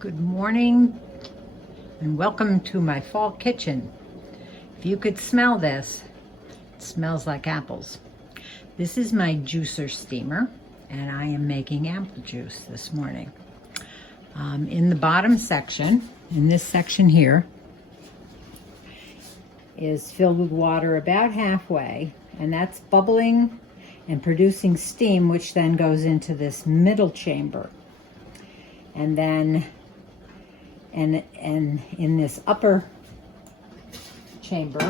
Good morning and welcome to my fall kitchen. If you could smell this, it smells like apples. This is my juicer steamer and I am making apple juice this morning. In the bottom section, in this section here, is filled with water about halfway, and that's bubbling and producing steam, which then goes into this middle chamber. And then and in this upper chamber,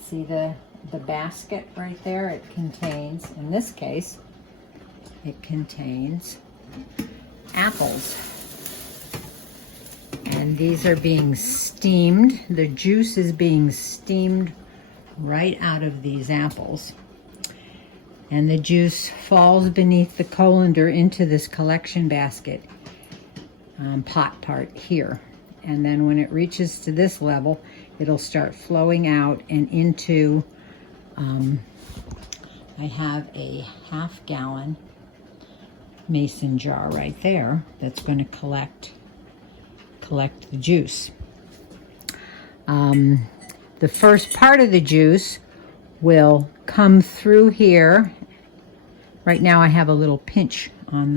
see the basket right there? It contains, in this case, it contains apples. And these are being steamed. The juice is being steamed right out of these apples. And the juice falls beneath the colander into this collection basket pot part here. And then when it reaches to this level, it'll start flowing out and into, I have a half-gallon mason jar right there that's going to collect the juice. The first part of the juice will come through here. Right now I have a little pinch on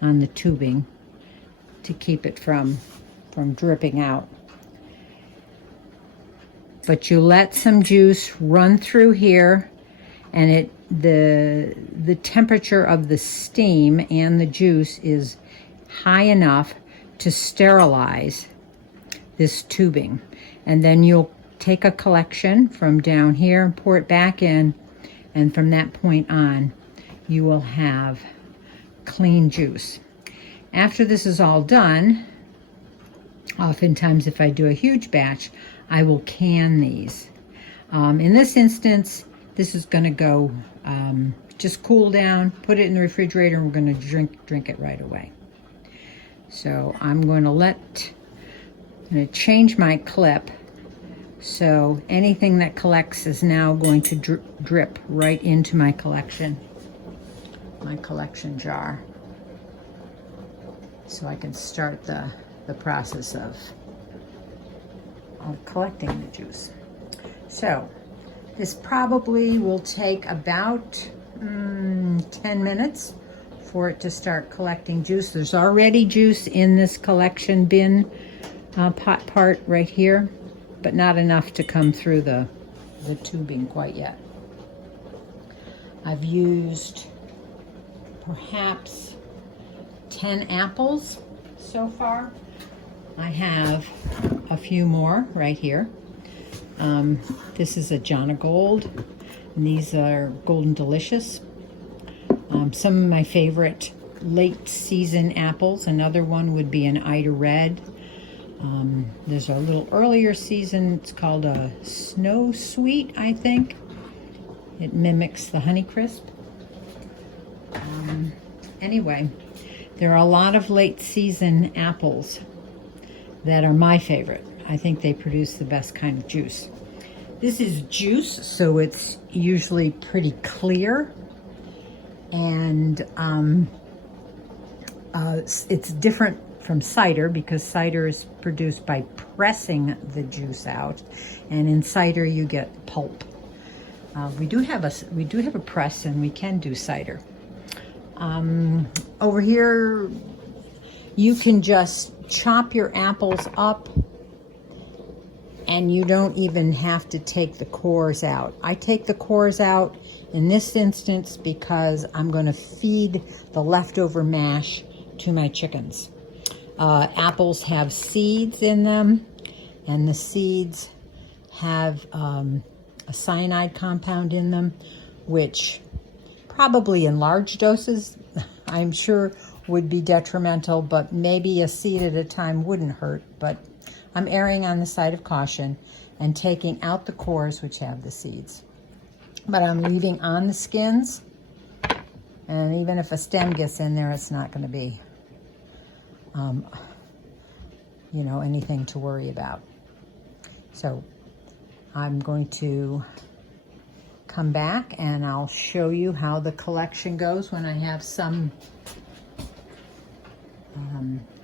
the tubing to keep it from dripping out. But you let some juice run through here, and the temperature of the steam and the juice is high enough to sterilize this tubing. And then you'll take a collection from down here and pour it back in, and from that point on you will have clean juice. After this is all done, oftentimes if I do a huge batch, I will can these. In this instance, this is going to go just cool down, put it in the refrigerator, and we're going to drink it right away. So I'm going to change my clip, so anything that collects is now going to drip right into my collection jar, so I can start the process of collecting the juice. So this probably will take about 10 minutes for it to start collecting juice. There's already juice in this collection bin pot part right here, but not enough to come through the tubing quite yet. I've used perhaps 10 apples so far. I have a few more right here. This is a Jonagold, and these are Golden Delicious. Some of my favorite late season apples. Another one would be an Ida Red. There's a little earlier season, it's called a Snow Sweet, I think. It mimics the Honeycrisp. Anyway, there are a lot of late season apples that are my favorite. I think they produce the best kind of juice. This is juice, so it's usually pretty clear, and it's different from cider because cider is produced by pressing the juice out, and in cider you get pulp. We do have a press, and we can do cider. Over here, you can just chop your apples up, and you don't even have to take the cores out. I take the cores out in this instance because I'm going to feed the leftover mash to my chickens. Apples have seeds in them, and the seeds have a cyanide compound in them, which probably in large doses, I'm sure, would be detrimental, but maybe a seed at a time wouldn't hurt. But I'm erring on the side of caution and taking out the cores, which have the seeds. But I'm leaving on the skins, and even if a stem gets in there, it's not going to be, anything to worry about. So I'm going to come back and I'll show you how the collection goes when I have some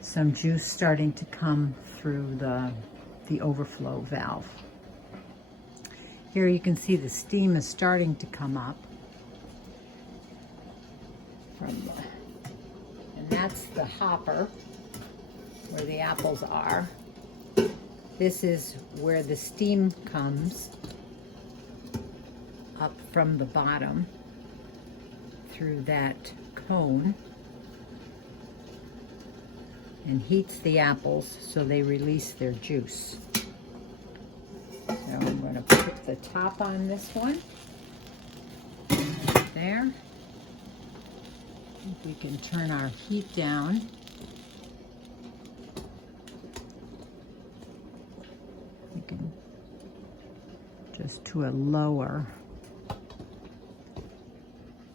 some juice starting to come through the overflow valve. Here you can see the steam is starting to come up and that's the hopper where the apples are. This is where the steam comes up from the bottom through that cone and heats the apples so they release their juice. So I'm going to put the top on this one. Right there. If we can turn our heat down. We can just to a lower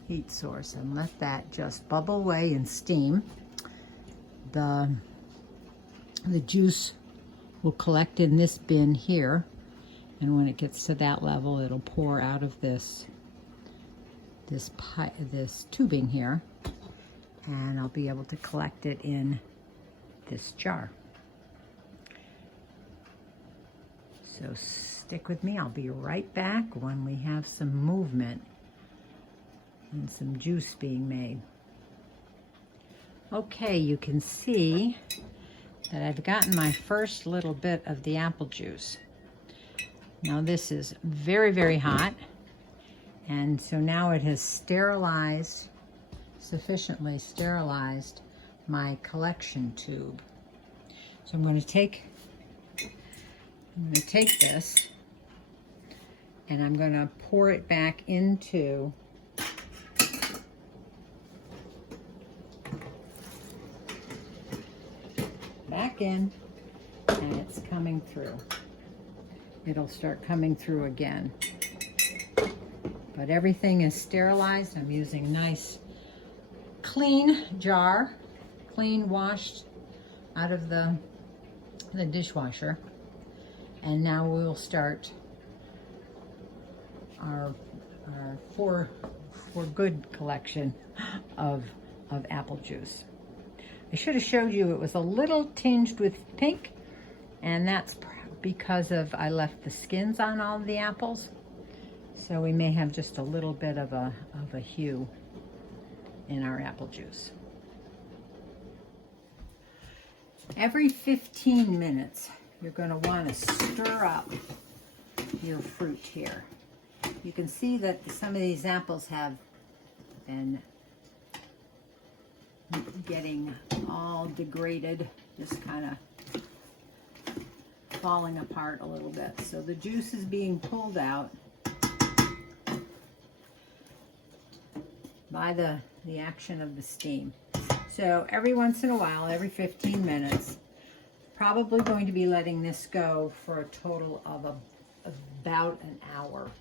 heat source and let that just bubble away and steam. The juice will collect in this bin here, and when it gets to that level, it'll pour out of this tubing here, and I'll be able to collect it in this jar. So stick with me. I'll be right back when we have some movement and some juice being made. Okay, you can see that I've gotten my first little bit of the apple juice. Now this is very, very hot, and so now it has sufficiently sterilized my collection tube. So I'm going to take this and I'm going to pour it back into in, and it's coming through. It'll start coming through again. But everything is sterilized. I'm using a nice clean jar, clean washed out of the dishwasher. And now we'll start our for good collection of apple juice. I should have showed you it was a little tinged with pink, and that's because I left the skins on all of the apples. So we may have just a little bit of a hue in our apple juice. Every 15 minutes, you're going to want to stir up your fruit here. You can see that some of these apples have been getting all degraded, just kind of falling apart a little bit. So the juice is being pulled out by the action of the steam. So every once in a while, every 15 minutes, probably going to be letting this go for a total of about an hour.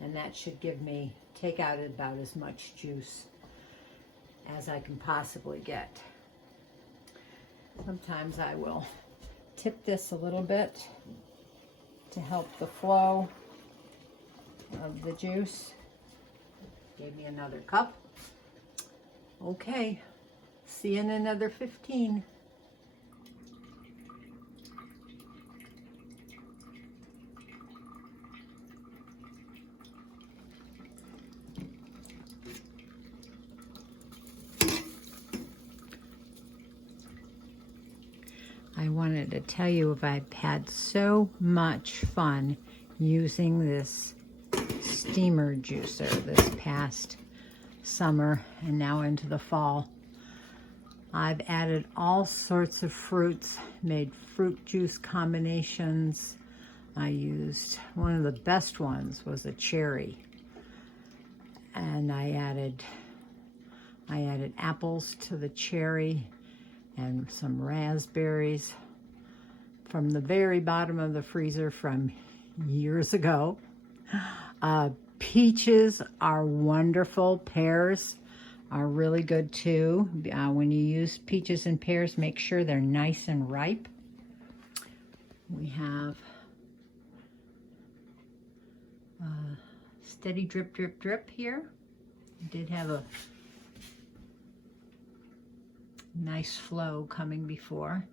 And that should take out about as much juice as I can possibly get. Sometimes I will tip this a little bit to help the flow of the juice. Gave me another cup. Okay, see you in another 15. I wanted to tell you I've had so much fun using this steamer juicer this past summer and now into the fall. I've added all sorts of fruits, made fruit juice combinations. I used, one of the best ones was a cherry. And I added apples to the cherry and some raspberries from the very bottom of the freezer from years ago. Peaches are wonderful. Pears are really good too. When you use peaches and pears, make sure they're nice and ripe. We have steady drip, drip, drip here. I did have a Nice flow coming before.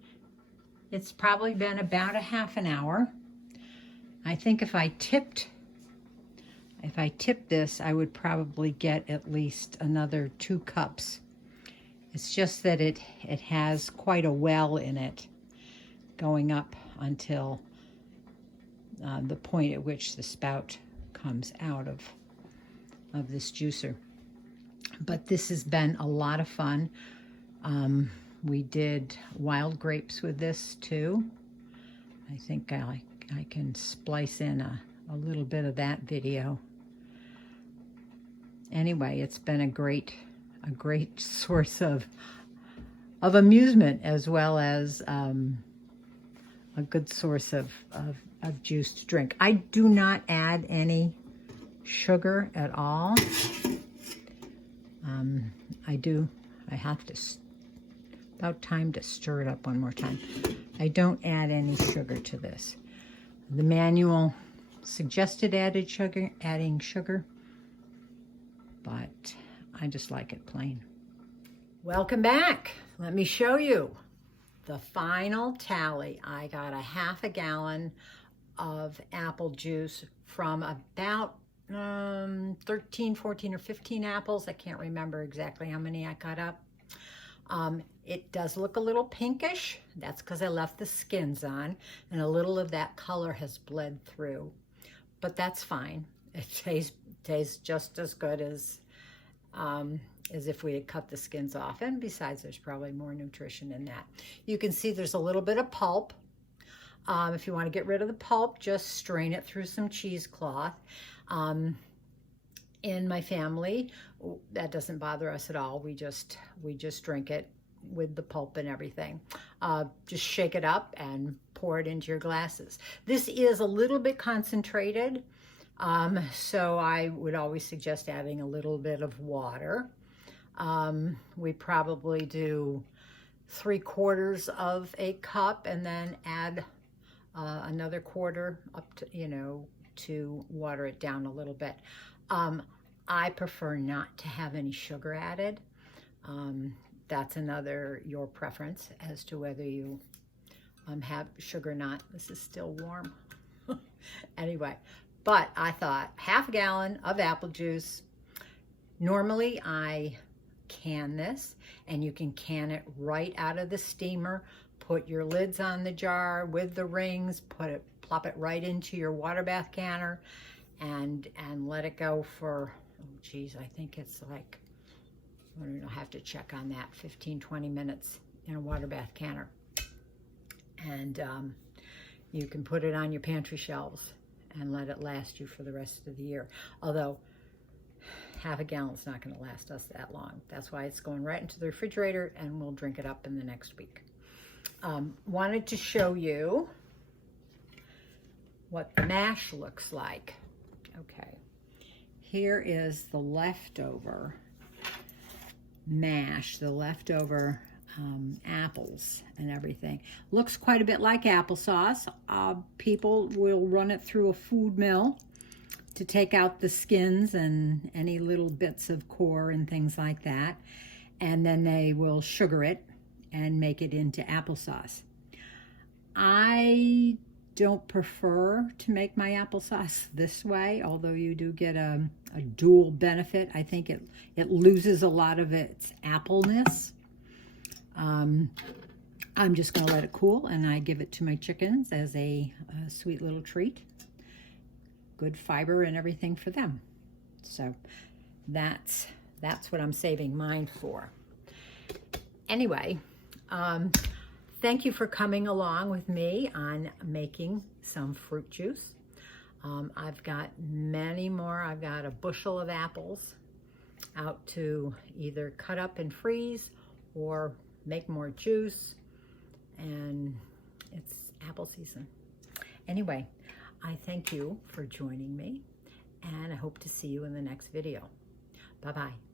It's probably been about a half an hour. I think if I tipped this, I would probably get at least another 2 cups. It's just that it has quite a well in it going up until the point at which the spout comes out of this juicer. But this has been a lot of fun. We did wild grapes with this too. I think I can splice in a little bit of that video. Anyway, it's been a great source of amusement, as well as a good source of juice to drink. I do not add any sugar at all. I have to, about time to stir it up one more time. I don't add any sugar to this. The manual suggested adding sugar, but I just like it plain. Welcome back. Let me show you the final tally. I got a half a gallon of apple juice from about 13, 14, or 15 apples. I can't remember exactly how many I cut up. It does look a little pinkish. That's because I left the skins on, and a little of that color has bled through, but that's fine. It tastes just as good as if we had cut the skins off, and besides, there's probably more nutrition in that. You can see there's a little bit of pulp. If you want to get rid of the pulp, just strain it through some cheesecloth. In my family, that doesn't bother us at all. We just drink it with the pulp and everything. Just shake it up and pour it into your glasses. This is a little bit concentrated, so I would always suggest adding a little bit of water. We probably do 3/4 of a cup and then add another quarter up to, to water it down a little bit. I prefer not to have any sugar added. That's your preference as to whether you have sugar or not. This is still warm. Anyway, but I thought half a gallon of apple juice. Normally I can this, and you can can it right out of the steamer. Put your lids on the jar with the rings, plop it right into your water bath canner, and let it go for, oh geez, I think it's like, I don't know, have to check on that, 15-20 minutes in a water bath canner. And you can put it on your pantry shelves and let it last you for the rest of the year. Although half a gallon's not going to last us that long. That's why it's going right into the refrigerator, and we'll drink it up in the next week. Wanted to show you what the mash looks like. Okay, here is the leftover mash, the leftover apples and everything. Looks quite a bit like applesauce. People will run it through a food mill to take out the skins and any little bits of core and things like that, and then they will sugar it and make it into applesauce. I don't prefer to make my applesauce this way, although you do get a dual benefit. I think it loses a lot of its appleness. I'm just going to let it cool, and I give it to my chickens as a sweet little treat. Good fiber and everything for them. So that's what I'm saving mine for. Anyway, thank you for coming along with me on making some fruit juice. I've got many more. I've got a bushel of apples out to either cut up and freeze or make more juice, and it's apple season. Anyway, I thank you for joining me, and I hope to see you in the next video. Bye-bye.